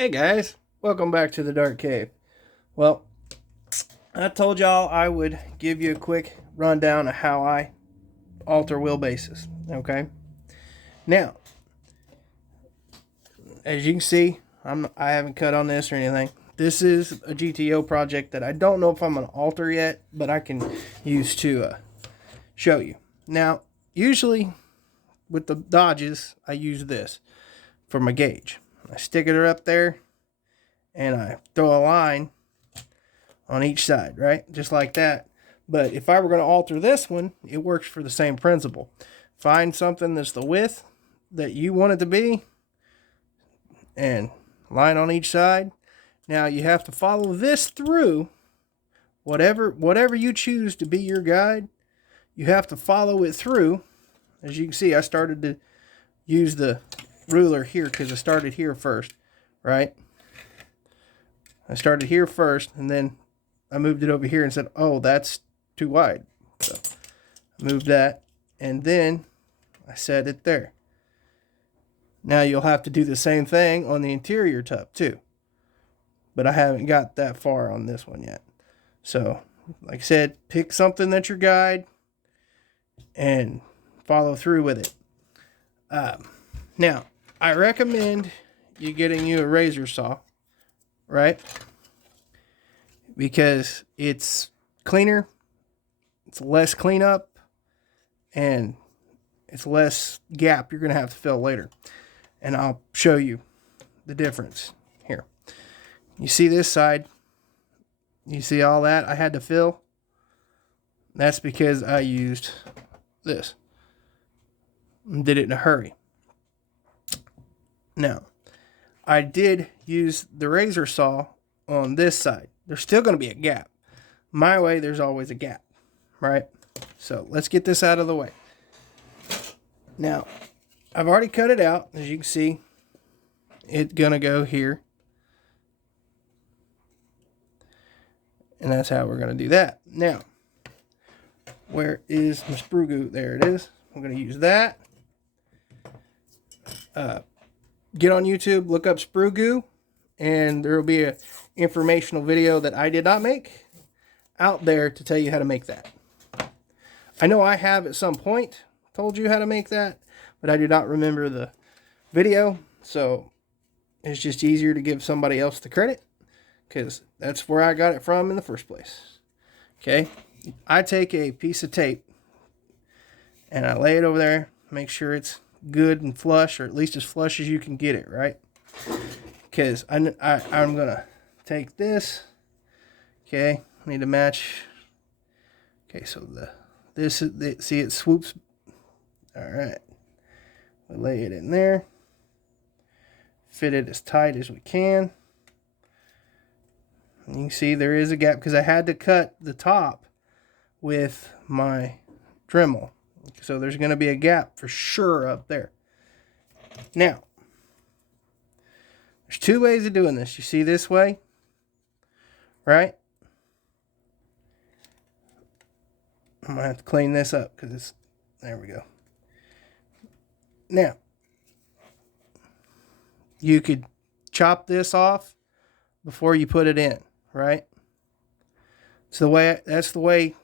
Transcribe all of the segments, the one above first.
Hey guys, welcome back to the Dark Cave. Well, I told y'all I would give you a quick rundown of how I alter wheelbases. Okay, now as you can see, I haven't cut on this or anything. This is a GTO project that I don't know if I'm gonna alter yet, but I can use to show you. Now, usually with the Dodges, I use this for my gauge. I stick it up there, and I throw a line on each side, right? Just like that. But if I were going to alter this one, it works for the same principle. Find something that's the width that you want it to be and line on each side. Now you have to follow this through. Whatever you choose to be your guide, you have to follow it through. As you can see, I started to use the ruler here because I started here first, right? I started here first, and then I moved it over here and said, oh, that's too wide. So I moved that, and then I set it there. Now you'll have to do the same thing on the interior tub too. But I haven't got that far on this one yet. So, like I said, pick something that's your guide and follow through with it. Now, I recommend you getting you a razor saw, right? Because it's cleaner, it's less cleanup, and it's less gap you're going to have to fill later. And I'll show you the difference here. You see this side? You see all that I had to fill? That's because I used this and did it in a hurry. Now, I did use the razor saw on this side. There's still going to be a gap. My way, there's always a gap, right? So let's get this out of the way. Now, I've already cut it out. As you can see, it's going to go here. And that's how we're going to do that. Now, where is my sprue goo? There it is. I'm going to use that. Get on YouTube, look up sprue goo, and there will be an informational video that I did not make out there to tell you how to make that. I know I have at some point told you how to make that, but I do not remember the video, so it's just easier to give somebody else the credit because that's where I got it from in the first place. Okay, I take a piece of tape and I lay it over there, make sure it's good and flush, or at least as flush as you can get it, right? Because I'm gonna take this. Okay, I need to match. Okay, so see it swoops. All right, we lay it in there, fit it as tight as we can. And you can see there is a gap because I had to cut the top with my Dremel. So there's going to be a gap for sure up there. Now, there's two ways of doing this. You see this way, right? I'm going to have to clean this up because it's, there we go. Now, you could chop this off before you put it in, right? So that's the way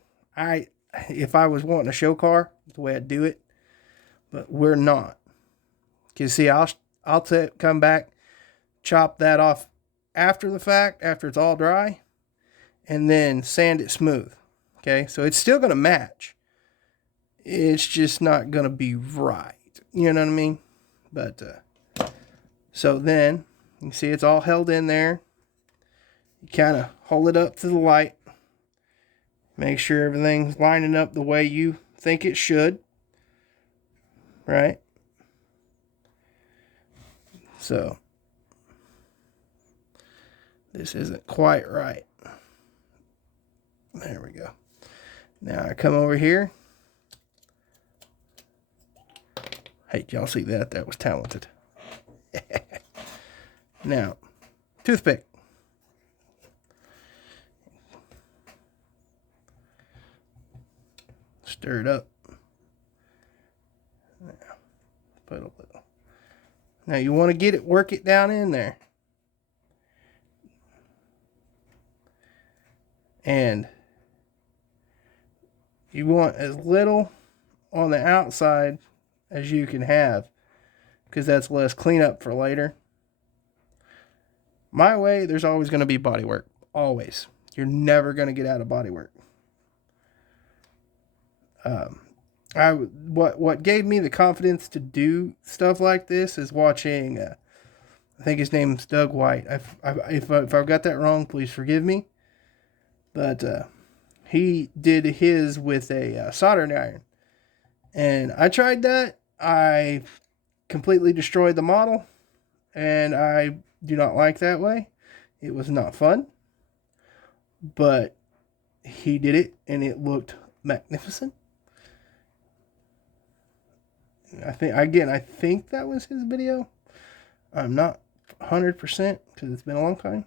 if I was wanting a show car, the way I'd do it, but we're not. Cause see, I'll come back, chop that off after the fact, after it's all dry, and then sand it smooth. Okay, so it's still gonna match. It's just not gonna be right. You know what I mean? But so then you see it's all held in there. You kind of hold it up to the light. Make sure everything's lining up the way you think it should. Right? So, this isn't quite right. There we go. Now I come over here. Hey, y'all see that? That was talented. Now, toothpick. Stir it up. Now, put a little. Now you want to work it down in there. And you want as little on the outside as you can have, because that's less cleanup for later. My way, there's always going to be body work. Always. You're never going to get out of body work. What gave me the confidence to do stuff like this is watching, I think his name's Doug White. If I've got that wrong, please forgive me. But he did his with a soldering iron. And I tried that. I completely destroyed the model. And I do not like that way. It was not fun. But he did it, and it looked magnificent. I think that was his video. I'm not 100% because it's been a long time.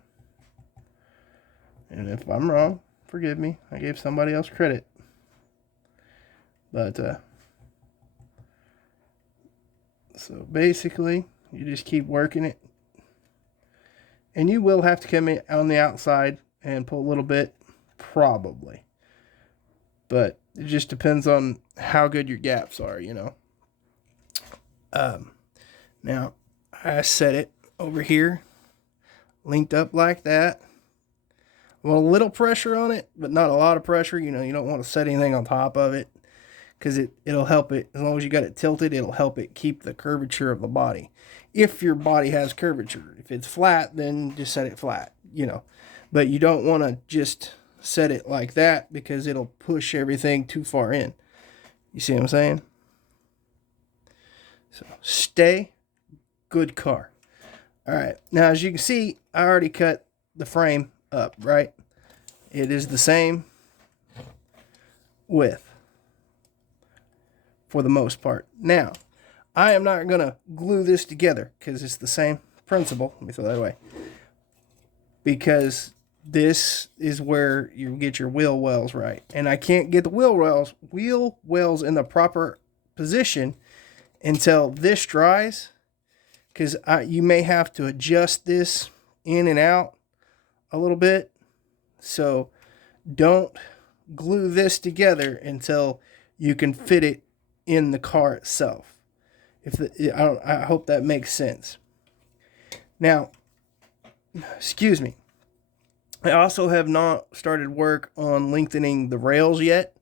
And if I'm wrong, forgive me. I gave somebody else credit. But, so basically, you just keep working it. And you will have to come in on the outside and pull a little bit, probably. But it just depends on how good your gaps are, you know. Now, I set it over here, linked up like that. I want a little pressure on it, but not a lot of pressure. You know, you don't want to set anything on top of it, because it'll help it. As long as you got it tilted, it'll help it keep the curvature of the body. If your body has curvature. If it's flat, then just set it flat, you know. But you don't want to just set it like that, because it'll push everything too far in. You see what I'm saying? So stay good car. All right. Now, as you can see, I already cut the frame up, right? It is the same width for the most part. Now, I am not going to glue this together because it's the same principle. Let me throw that away. Because this is where you get your wheel wells right. And I can't get the wheel wells in the proper position until this dries, because you may have to adjust this in and out a little bit. So don't glue this together until you can fit it in the car itself. I hope that makes sense. Now, excuse me. I also have not started work on lengthening the rails yet,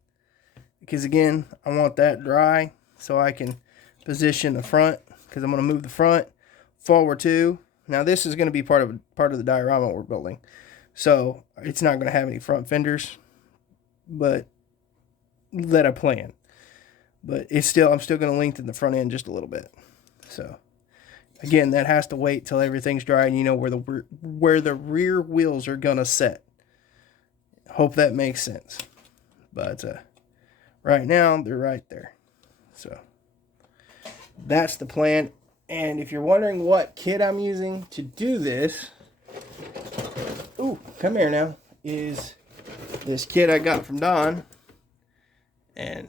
because again, I want that dry so I can position the front, because I'm going to move the front forward too. Now this is going to be part of the diorama we're building, so it's not going to have any front fenders, but that I plan. But I'm still going to lengthen the front end just a little bit. So again, that has to wait till everything's dry and you know where the rear wheels are going to set. Hope that makes sense. But right now they're right there. So that's the plan. And if you're wondering what kit I'm using to do this, ooh, come here now, is this kit I got from Don. And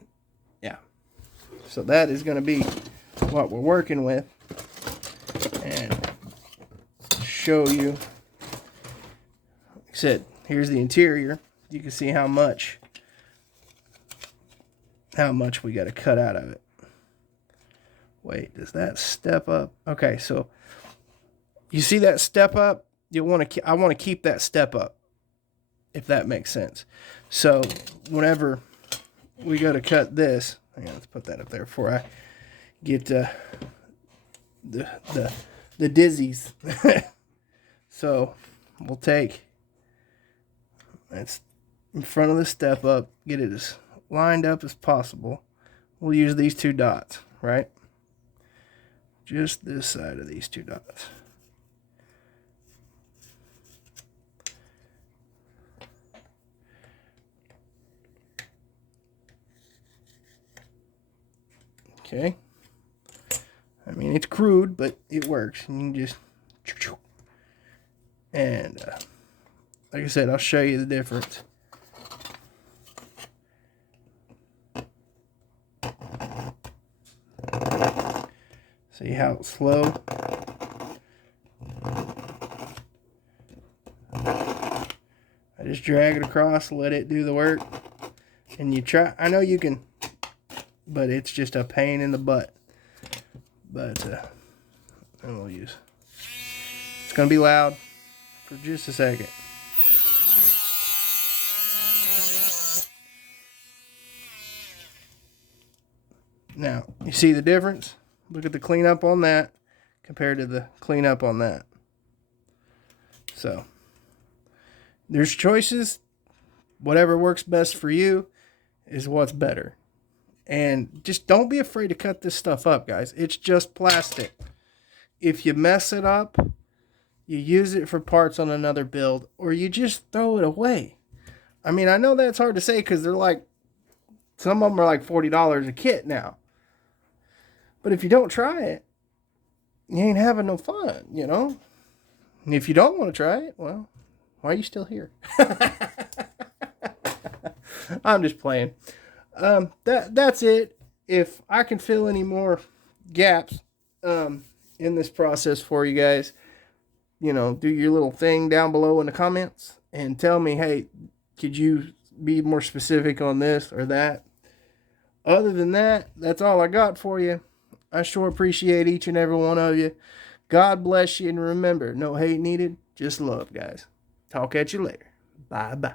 yeah, so that is going to be what we're working with. And show you, like I said, here's the interior. You can see how much we got to cut out of it. Wait, does that step up? Okay, so you see that step up? I want to keep that step up, if that makes sense. So whenever we go to cut this, hang on, let's put that up there before I get the dizzies. So we'll take, that's in front of the step up, get it as lined up as possible. We'll use these two dots, right? Just this side of these two dots. Okay. I mean, it's crude, but it works. And you just, and like I said, I'll show you the difference. See how it's slow? I just drag it across, let it do the work. And you try, I know you can, but it's just a pain in the butt. But, and we'll use, it's going to be loud for just a second. Now, you see the difference? Look at the cleanup on that compared to the cleanup on that. So, there's choices. Whatever works best for you is what's better. And just don't be afraid to cut this stuff up, guys. It's just plastic. If you mess it up, you use it for parts on another build, or you just throw it away. I mean, I know that's hard to say because they're like, some of them are like $40 a kit now. But if you don't try it, you ain't having no fun, you know? And if you don't want to try it, well, why are you still here? I'm just playing. That's it. If I can fill any more gaps in this process for you guys, you know, do your little thing down below in the comments and tell me, hey, could you be more specific on this or that? Other than that, that's all I got for you. I sure appreciate each and every one of you. God bless you, and remember, no hate needed, just love, guys. Talk at you later. Bye-bye.